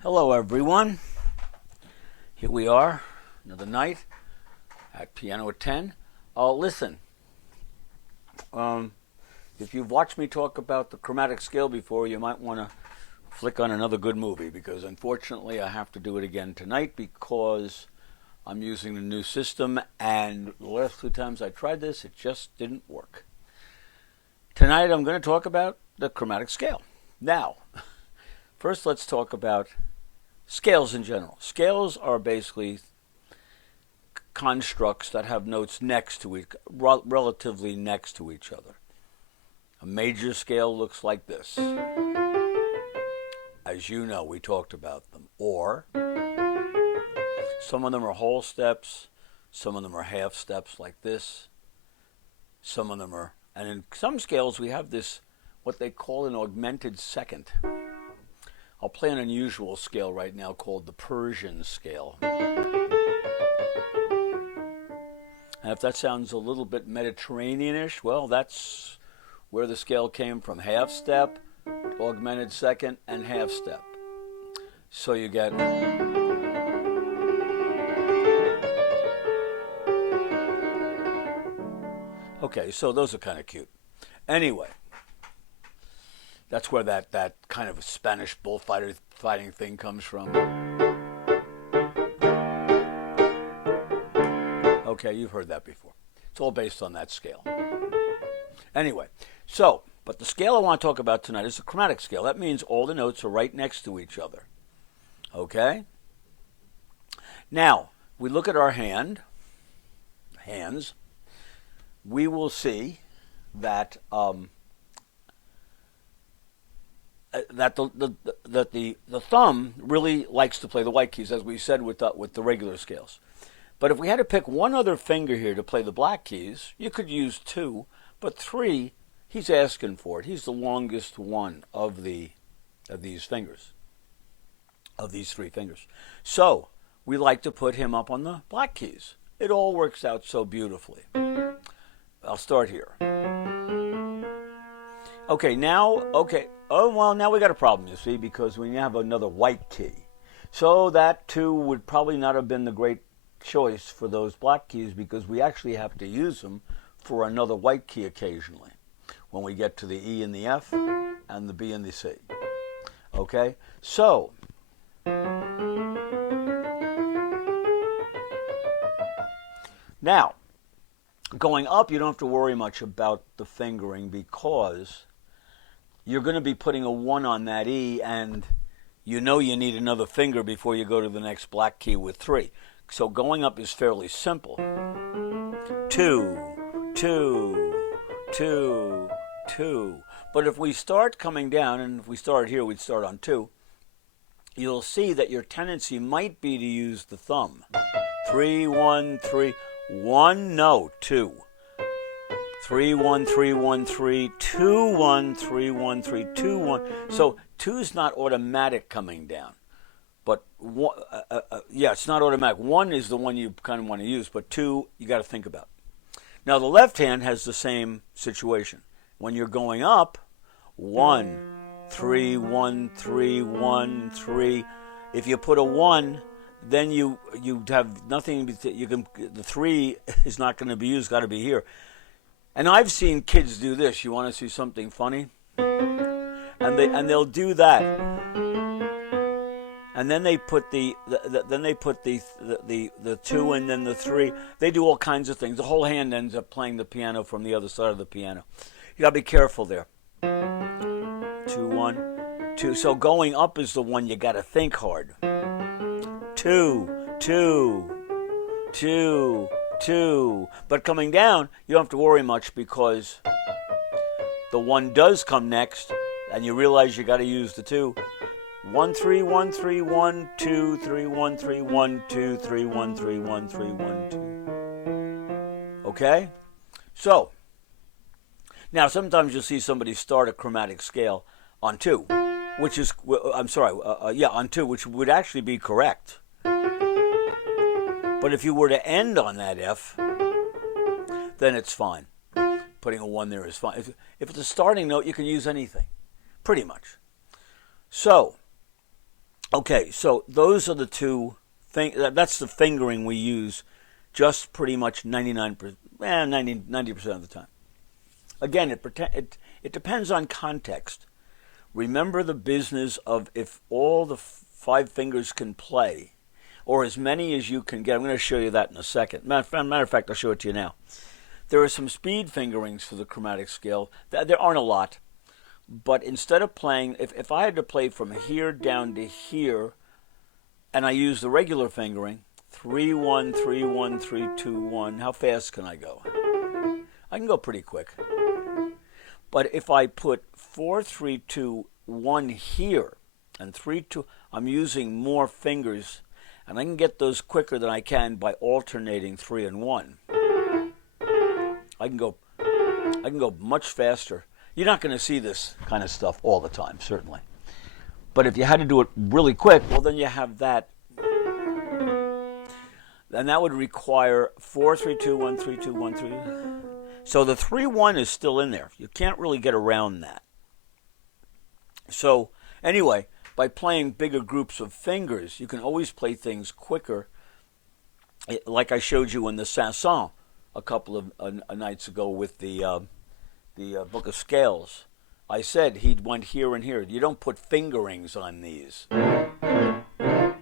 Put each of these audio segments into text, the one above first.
Hello everyone, here we are, another night at PianoAt10. Listen, if you've watched me talk about the chromatic scale before, you might want to flick on another good movie, because unfortunately I have to do it again tonight because I'm using the new system, and the last two times I tried this, it just didn't work. Tonight I'm going to talk about the chromatic scale. Now, first let's talk about scales in general. Scales are basically constructs that have notes next to relatively next to each other. A major scale looks like this. As you know, we talked about them. Or some of them are whole steps, some of them are half steps like this. Some of them are, and in some scales we have this, what they call an augmented second. I'll play an unusual scale right now called the Persian scale. And if that sounds a little bit Mediterranean-ish, well, that's where the scale came from. Half step, augmented second, and half step. So you get... Okay, so those are kind of cute. Anyway. That's where that kind of Spanish bullfighting thing comes from. Okay, you've heard that before. It's all based on that scale. Anyway, but the scale I want to talk about tonight is the chromatic scale. That means all the notes are right next to each other. Okay? Now, we look at our hands, we will see that the thumb really likes to play the white keys, as we said with the regular scales. But if we had to pick one other finger here to play the black keys, you could use two, but three, he's asking for it. He's the longest one of these fingers, of these three fingers. So we like to put him up on the black keys. It all works out so beautifully. I'll start here. Okay, now we got a problem, you see, because we have another white key. So that, too, would probably not have been the great choice for those black keys, because we actually have to use them for another white key occasionally, when we get to the E and the F and the B and the C. Okay? So, now, going up, you don't have to worry much about the fingering, because you're going to be putting a 1 on that E, and you know you need another finger before you go to the next black key with 3. So going up is fairly simple. 2, 2, 2, 2. But if we start coming down, and if we start here, we'd start on 2, you'll see that your tendency might be to use the thumb. 3, 1, 3, 1, no, 2. 3, 1, 3, 1, 3, 2, 1, 3, 1, 3, 2, 1. So 2 is not automatic coming down. But, it's not automatic. 1 is the one you kind of want to use, but 2 you got to think about. Now the left hand has the same situation. When you're going up, 1, 3, 1, 3, 1, 3. If you put a 1, then you have nothing. The 3 is not going to be used. Got to be here. And I've seen kids do this. You want to see something funny? And they'll do that. And then they put the 2 and then the 3. They do all kinds of things. The whole hand ends up playing the piano from the other side of the piano. You got to be careful there. 2, 1, 2. So going up is the one you got to think hard. 2, 2, 2. 2. But coming down, you don't have to worry much, because the 1 does come next, and you realize you got to use the 2. 1, 3, 1, 3, 1, 2, 3, 1, 3, 1, 2, 3, 1, 3, 1, 3, 1, 2. Okay? So, now sometimes you'll see somebody start a chromatic scale on 2, which is, on 2, which would actually be correct. But if you were to end on that F, then it's fine. Putting a 1 there is fine. If it's a starting note, you can use anything, pretty much. So, Okay, so those are the two things. That's the fingering we use just pretty much 99%, 90% of the time. Again, it depends on context. Remember the business of if all the five fingers can play, or as many as you can get. I'm going to show you that in a second. Matter of fact, I'll show it to you now. There are some speed fingerings for the chromatic scale. There aren't a lot, but instead of playing, if I had to play from here down to here, and I use the regular fingering, 3-1, 3-1, 3-2-1, how fast can I go? I can go pretty quick. But if I put 4-3-2-1 here and 3-2, I'm using more fingers, and I can get those quicker than I can by alternating 3 and 1. I can go much faster. You're not going to see this kind of stuff all the time, certainly. But if you had to do it really quick, well, then you have that. And that would require 4-3-2-1, 3-2-1, 3. So the 3-1 is still in there. You can't really get around that. So anyway, by playing bigger groups of fingers, you can always play things quicker. Like I showed you in the Sanson a couple of nights ago with the Book of Scales. I said he went here and here. You don't put fingerings on these.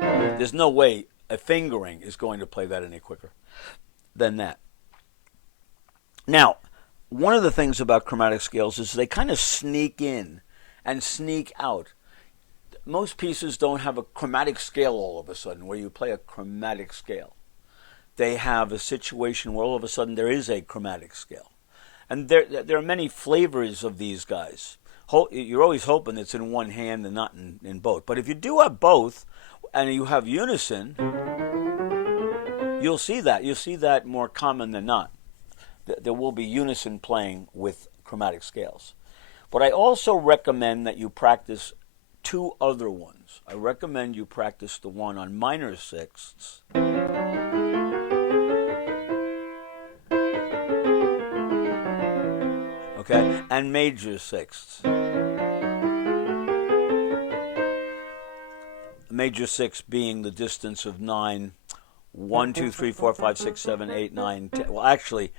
There's no way a fingering is going to play that any quicker than that. Now, one of the things about chromatic scales is they kind of sneak in and sneak out. Most pieces don't have a chromatic scale all of a sudden where you play a chromatic scale. They have a situation where all of a sudden there is a chromatic scale. And there are many flavors of these guys. You're always hoping it's in one hand and not in both. But if you do have both and you have unison, you'll see that. You'll see that more common than not. There will be unison playing with chromatic scales. But I also recommend that you practice two other ones. I recommend you practice the one on minor sixths. Okay, and major sixths. Major sixth being the distance of 9, 1, 2, 3, 4, 5, 6, 7, 8, 9, 10. Well, actually,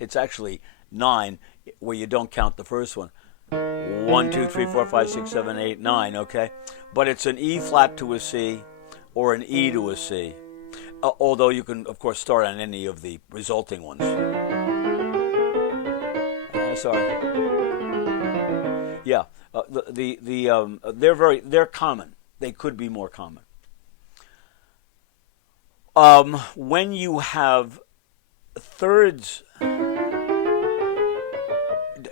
it's actually 9 where you don't count the first one. 1, 2, 3, 4, 5, 6, 7, 8, 9, okay? But it's an E flat to a C or an E to a C. Although you can, of course, start on any of the resulting ones. Sorry. Yeah, they're common. They could be more common. When you have thirds,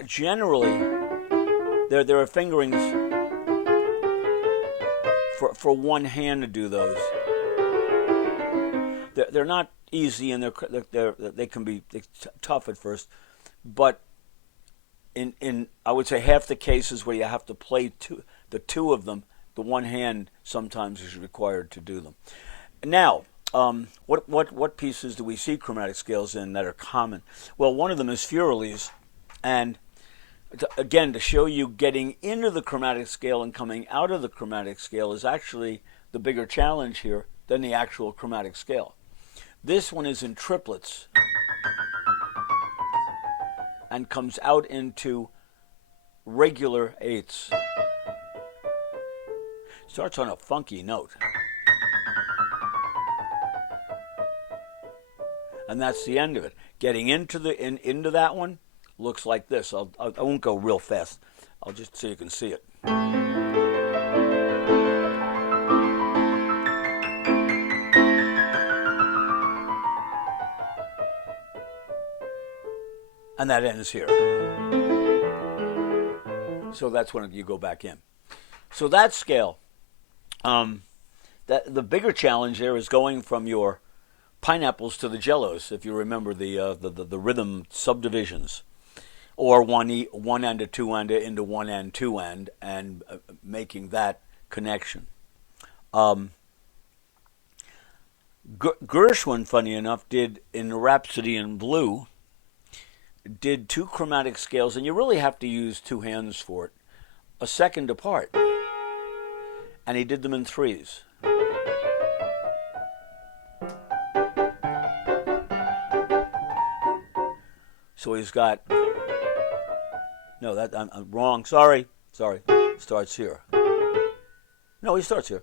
generally there are fingerings for one hand to do those. They're not easy and they can be tough at first, but in I would say half the cases where you have to play the two of them, the one hand sometimes is required to do them. Now, what pieces do we see chromatic scales in that are common? Well, one of them is Furales, and again, to show you getting into the chromatic scale and coming out of the chromatic scale is actually the bigger challenge here than the actual chromatic scale. This one is in triplets and comes out into regular eighths. Starts on a funky note. And that's the end of it. Getting into into that one looks like this. I won't go real fast. I'll just so you can see it. And that ends here. So that's when you go back in. So that scale, the bigger challenge there is going from your pineapples to the jellos, if you remember the rhythm subdivisions, or one end to two end into one end, two end, and making that connection. Gershwin, funny enough, did in Rhapsody in Blue, did two chromatic scales, and you really have to use two hands for it, a second apart. and he did them in threes. So he's got, no, that I'm wrong. Sorry. Starts here. No, he starts here.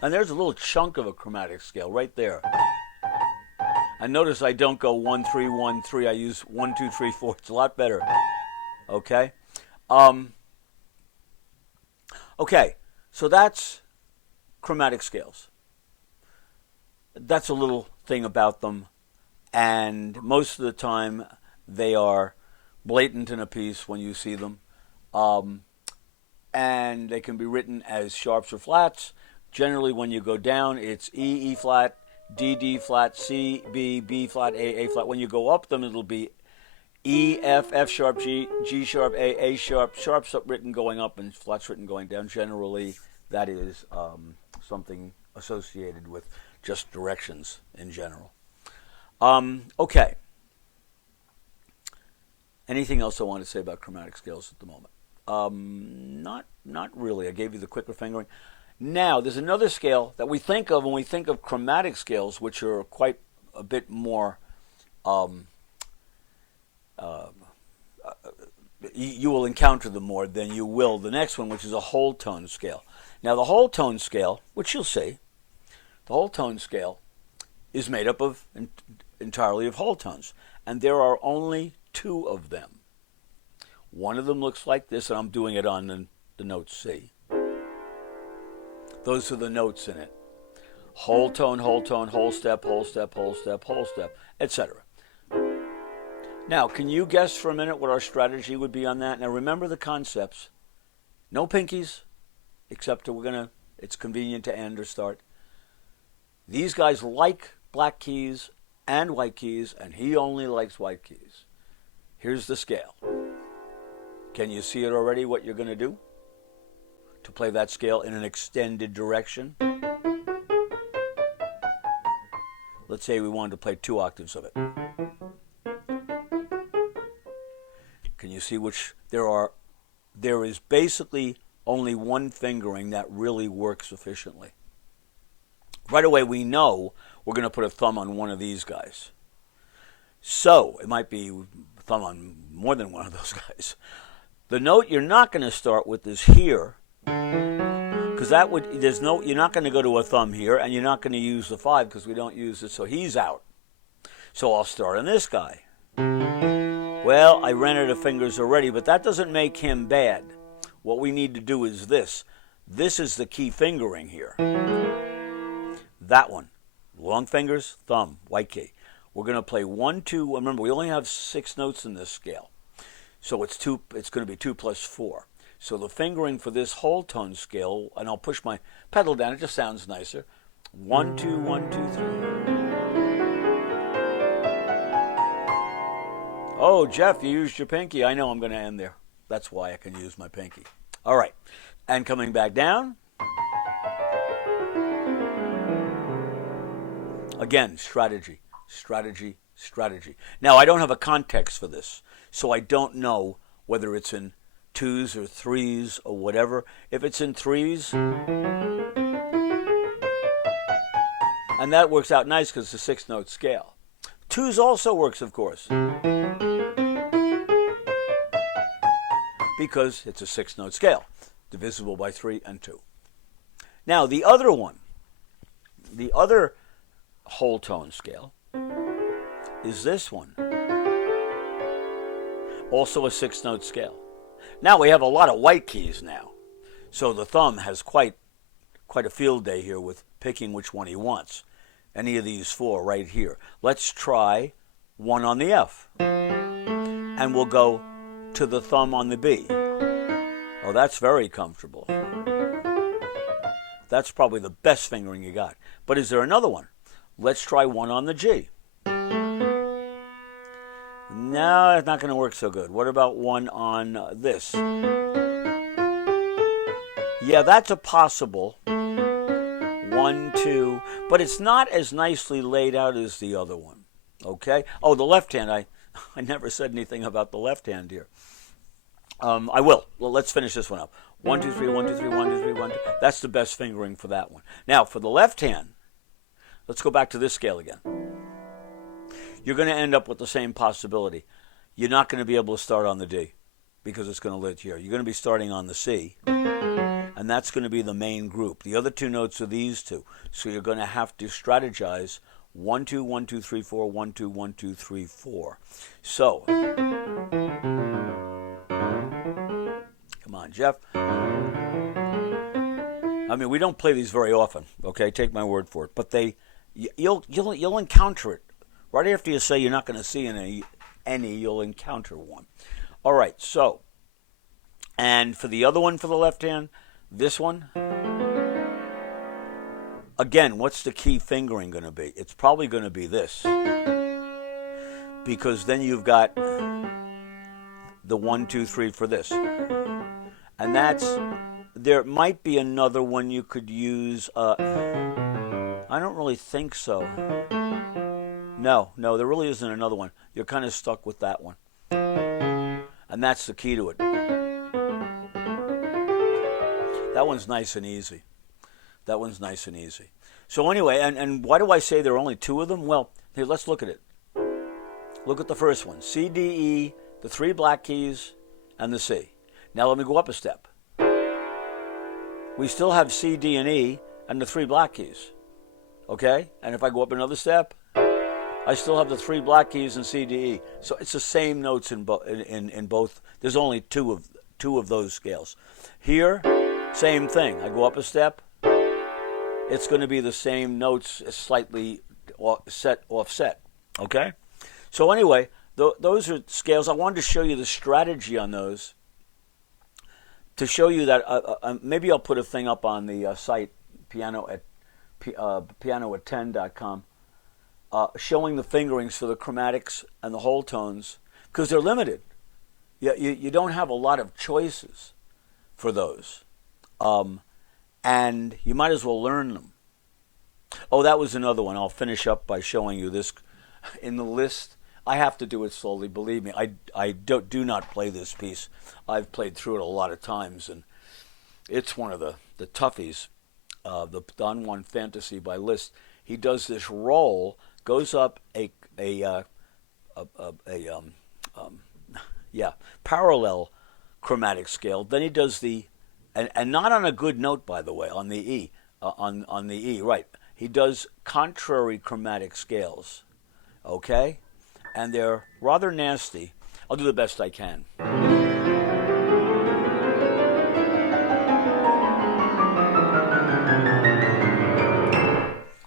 And there's a little chunk of a chromatic scale right there. And notice I don't go 1 3 1 3. I use 1 2 3 4. It's a lot better. Okay. Okay. So that's chromatic scales. That's a little thing about them, and most of the time they are blatant in a piece when you see them, and they can be written as sharps or flats. Generally, when you go down, it's E, E flat, D, D flat, C, B, B flat, A flat. When you go up them, it'll be E, F, F sharp, G, G sharp, A sharp, sharps written going up and flats written going down. Generally, that is something associated with just directions in general. Okay. Anything else I want to say about chromatic scales at the moment? Not really. I gave you the quicker fingering. Now, there's another scale that we think of when we think of chromatic scales, which are quite a bit more, you will encounter them more than you will the next one, which is a whole tone scale. Now, the whole tone scale, which you'll see, the whole tone scale is made up of entirely of whole tones, and there are only 2 of them. One of them looks like this, and I'm doing it on the note C. Those are the notes in it. Whole tone, whole step, whole step, whole step, whole step, etc. Now, can you guess for a minute what our strategy would be on that? Now, remember the concepts. No pinkies, except it's convenient to end or start. These guys like black keys and white keys, and he only likes white keys. Here's the scale. Can you see it already, what you're going to do to play that scale in an extended direction? Let's say we wanted to play 2 octaves of it. Can you see which there is basically only one fingering that really works efficiently. Right away we know we're going to put a thumb on one of these guys. So it might be a thumb on more than one of those guys. The note you're not going to start with is here, because you're not going to go to a thumb here, and you're not going to use the 5 because we don't use it, so he's out. So I'll start on this guy. Well, I ran out of fingers already, but that doesn't make him bad. What we need to do is this. This is the key fingering here. That one. Long fingers, thumb, white key. We're going to play 1, 2. Remember, we only have 6 notes in this scale. So it's going to be 2 plus 4. So the fingering for this whole tone scale, and I'll push my pedal down, it just sounds nicer. 1, 2, 1, 2, 3. Oh, Jeff, you used your pinky. I know I'm going to end there. That's why I can use my pinky. All right. And coming back down. Again, strategy, strategy, strategy. Now, I don't have a context for this, so I don't know whether it's in 2s or 3s or whatever. If it's in 3s, and that works out nice because it's a 6-note scale. 2s also works, of course, because it's a 6-note scale, divisible by 3 and 2. Now, the other one, the other whole tone scale, is this one. Also a 6-note scale. Now we have a lot of white keys now. So the thumb has quite a field day here with picking which one he wants. Any of these 4 right here. Let's try 1 on the F. And we'll go to the thumb on the B. Oh, that's very comfortable. That's probably the best fingering you got. But is there another one? Let's try 1 on the G. No, it's not going to work so good. What about 1 on this? Yeah, that's a possible 1, 2, but it's not as nicely laid out as the other one. Okay? Oh, the left hand, I never said anything about the left hand here. I will. Well, let's finish this one up. 1, 2, 3, 1, 2, 3, 1, 2, 3, 1, 2. That's the best fingering for that one. Now, for the left hand, let's go back to this scale again. You're going to end up with the same possibility. You're not going to be able to start on the D because it's going to lit here. You're going to be starting on the C, and that's going to be the main group. The other two notes are these two. So you're going to have to strategize 1, 2, 1, 2, 3, 4, 1, 2, 1, 2, 3, 4. So, come on, Jeff. I mean, we don't play these very often, okay? Take my word for it. But you'll encounter it. Right after you say you're not going to see any, you'll encounter one. All right, so, and for the other one for the left hand, this one, again, what's the key fingering going to be? It's probably going to be this. Because then you've got the 1, 2, 3 for this. And there might be another one you could use. I don't really think so. No, there really isn't another one. You're kind of stuck with that one. And that's the key to it. That one's nice and easy. So anyway, and why do I say there are only two of them? Well, here, let's look at it. Look at the first one. C, D, E, the 3 black keys, and the C. Now let me go up a step. We still have C, D, and E, and the 3 black keys. Okay? And if I go up another step, I still have the 3 black keys and C, D, E. So it's the same notes in both. There's only two of those scales. Here, same thing. I go up a step. It's going to be the same notes, slightly offset. Okay? So anyway, those are scales. I wanted to show you the strategy on those. To show you that, maybe I'll put a thing up on the site, PianoAt10.com, showing the fingerings for the chromatics and the whole tones, because they're limited. You don't have a lot of choices for those. And you might as well learn them. Oh, that was another one. I'll finish up by showing you this. In the list, I have to do it slowly, believe me. I do not play this piece. I've played through it a lot of times, and it's one of the toughies. The Don Juan Fantasy by Liszt. He does this roll, goes up a parallel chromatic scale. Then he does and not on a good note, by the way, on the E, on the E, right. He does contrary chromatic scales, okay? And they're rather nasty. I'll do the best I can.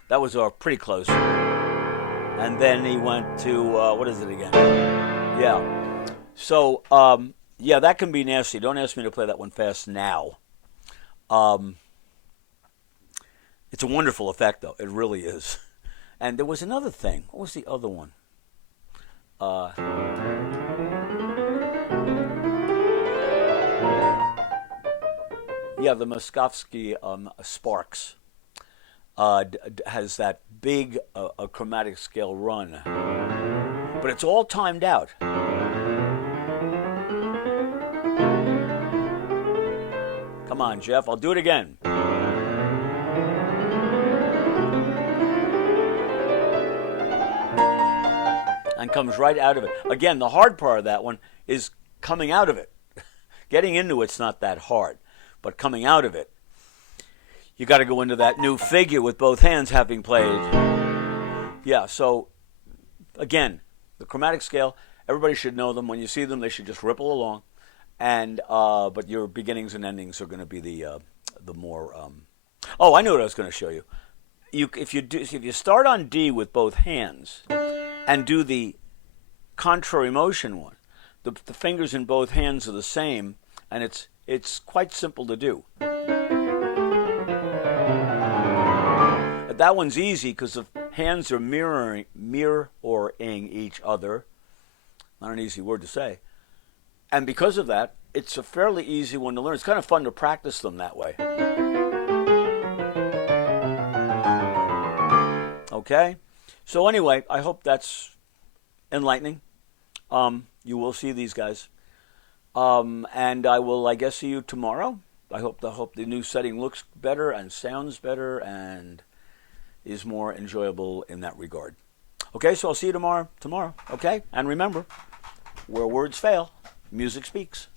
That was pretty close. And then he went to, what is it again? Yeah. So, yeah, that can be nasty. Don't ask me to play that one fast now. It's a wonderful effect, though. It really is. And there was another thing. What was the other one? Yeah, the Moskovsky Sparks has that big chromatic scale run. But it's all timed out. Come on, Jeff. I'll do it again. And comes right out of it. Again, the hard part of that one is coming out of it. Getting into it's not that hard, but coming out of it, you got to go into that new figure with both hands having played. Yeah, so again, the chromatic scale, everybody should know them. When you see them, they should just ripple along, and but your beginnings and endings are going to be the more. Oh, I know what I was going to show you. If you start on D with both hands and do the contrary motion one, the fingers in both hands are the same, and it's quite simple to do. But that one's easy because the hands are mirroring each other. Not an easy word to say. And because of that, it's a fairly easy one to learn. It's kind of fun to practice them that way. Okay? So anyway, I hope that's enlightening. You will see these guys. And I will, I guess, see you tomorrow. I hope the new setting looks better and sounds better and is more enjoyable in that regard. Okay, so I'll see you tomorrow. Okay, and remember, where words fail, music speaks.